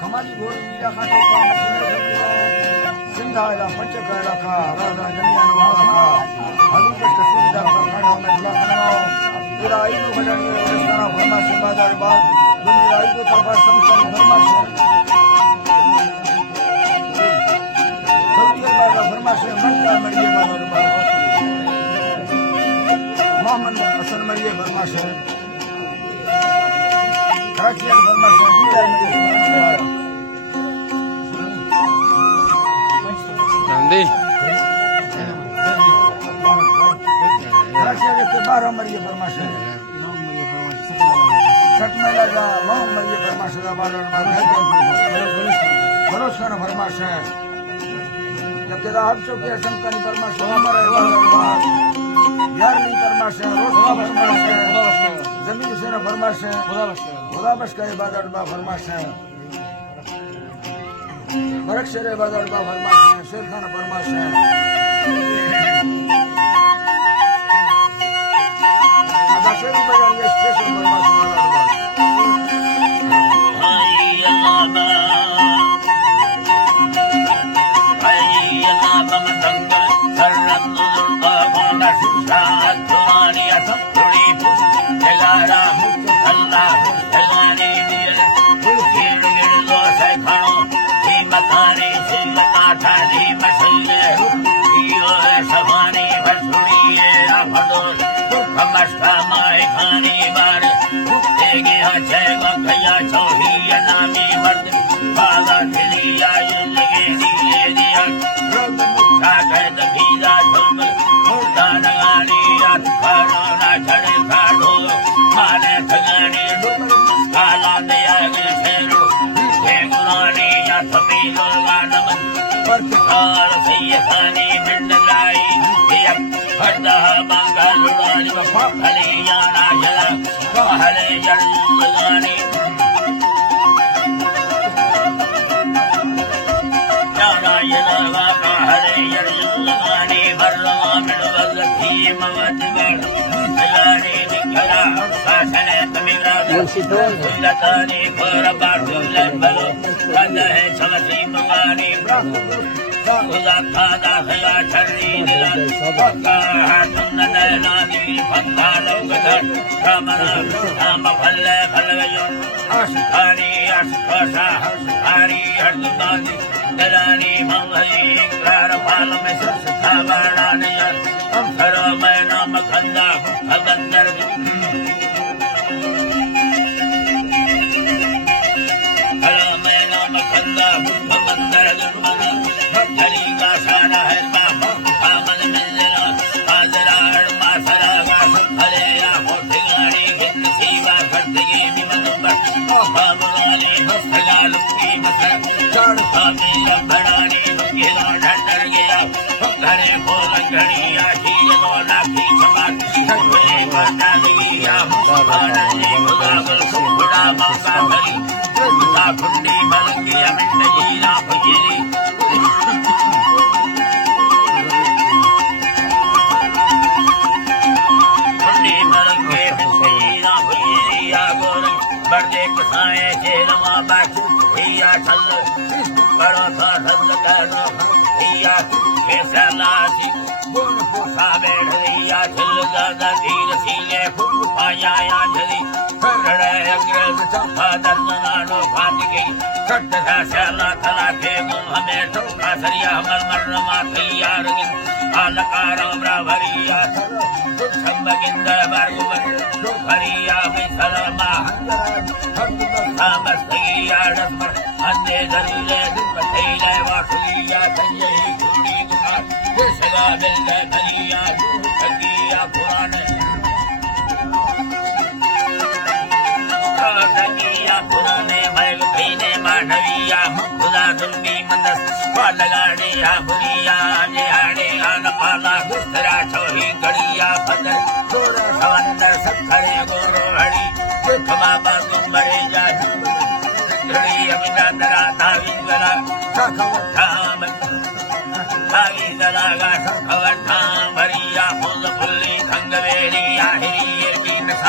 कमाली घोड़ वीरा काटो का सिंधाला पंचकाला का राजा जनियान वाला का हनुमत सुंदर का काढ़ा में ढला बनाओ पूरा आयु बदन में रस्ता भरमा से बाजार बात दुनिया आयु तरफा संकल्प भरमा से सऊदी बाजार भरमा से मक्का मरिए बाजार बात मोहम्मद असल मरिए भरमा से कराची भरमा से नंदी कराची के 12 मरिए भरमा से छठ में लगा मोहम्मद मरिए भरमा से बाजार बात भरोसा भरमा से जबकि आप चौके संकल्प भरमा से हमारे बाजार यारली भरमा से रोशनी भरमा से जमीन से भरमा से खुदा बस का इबादत बा फरमा से बरक शेर इबादत बा फरमा से शेर खान फरमा से अब शेर बजान ये स्पेशल फरमा से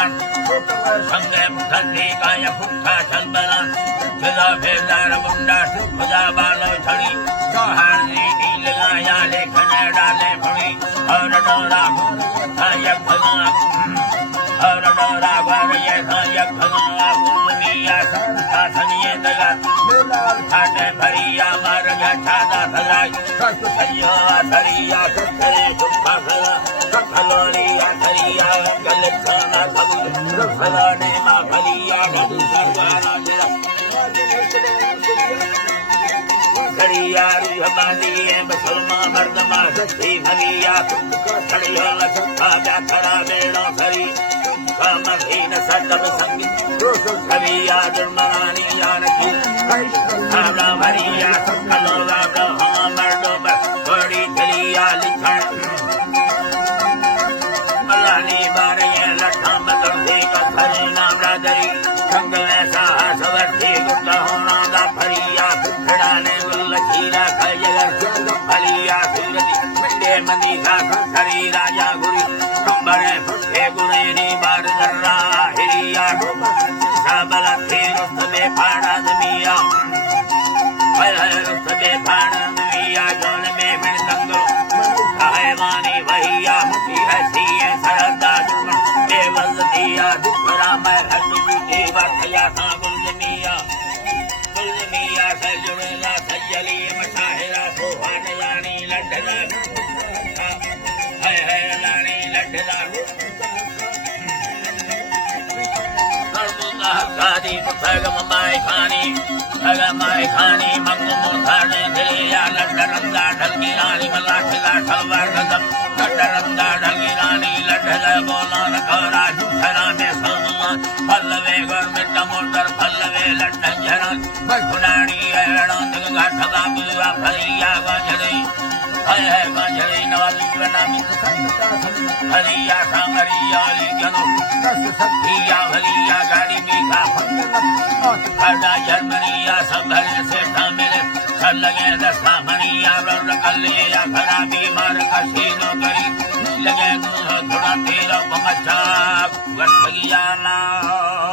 संगे मुखंडी काय फुट्टा चल बना फिदा फेदार मुंडा खुदा वालो छड़ी चौहान नी लगाया लेखन डाले फुड़ी और डोरा खायक भगा और डोरा भर ये खायक भगा मिया संता सनिए दगा खाटे भरिया मार गठा दा भलाई सयो धरिया सत्रे सुखा भला सखलोरिया धरिया गल खाना कबूल फलाने मा भरिया गल सरवारा करिया हमारी है मुसलमान मर्दमा सच्ची भरिया खड़ियो लखा बैठा बेड़ो सरी कामहीन सतब संग करिया दुर्मरानी जानकी खाना भरिया कलोरा ब्रह्मा मर्दो बड़ी चलिया लिखण मलानी बारे लखन बदलते का खरे नाम राजरी संगल ऐसा सवर्ती गुप्ता होना दा भरिया खड़ाने लखीरा खजगर भलिया सूरती मिटे मंदी का खरी राजा गुरु कंबरे फुटे गुरेरी बार दर्रा हिरिया साबला तेरुस्त में पाड़ा दमिया रुस्त में पाड़ा दमिया जोन में मिल दंगो हैवानी भैया मुझी हसी है सरदा दुर्गन केवल दिया दुखरा मैं हसुकी वखया था गुलजमिया से जुड़ेला सैयली मशाहिरा सोहान लानी लड्ढला है लानी लड्ढला सर्वदा हक्कादी सगम माय खानी मंगो मोथाने दिलिया लड्ढरंगा ढलगी रानी मलाठला ठलवार कदम लड्ढरंगा ढलगी रानी लड्ढला बोला नखरा झुठरा में सोना पल्लवे घर में टमोटर पल्लवे लड्ढन झरा खुनाड़ी एड़ों तक गाठवा बुलवा भरिया गजरी है गजरी नवाली बनामी हरिया सामरिया लिखनो सखिया भरिया गाड़ी की का खड़ा जर्मनिया सब भरे से मिले कर लगे दस्ता मनिया रण कलिया खरा बीमार कशीनो करी लगे थोड़ा तेरा मचा वट गया ना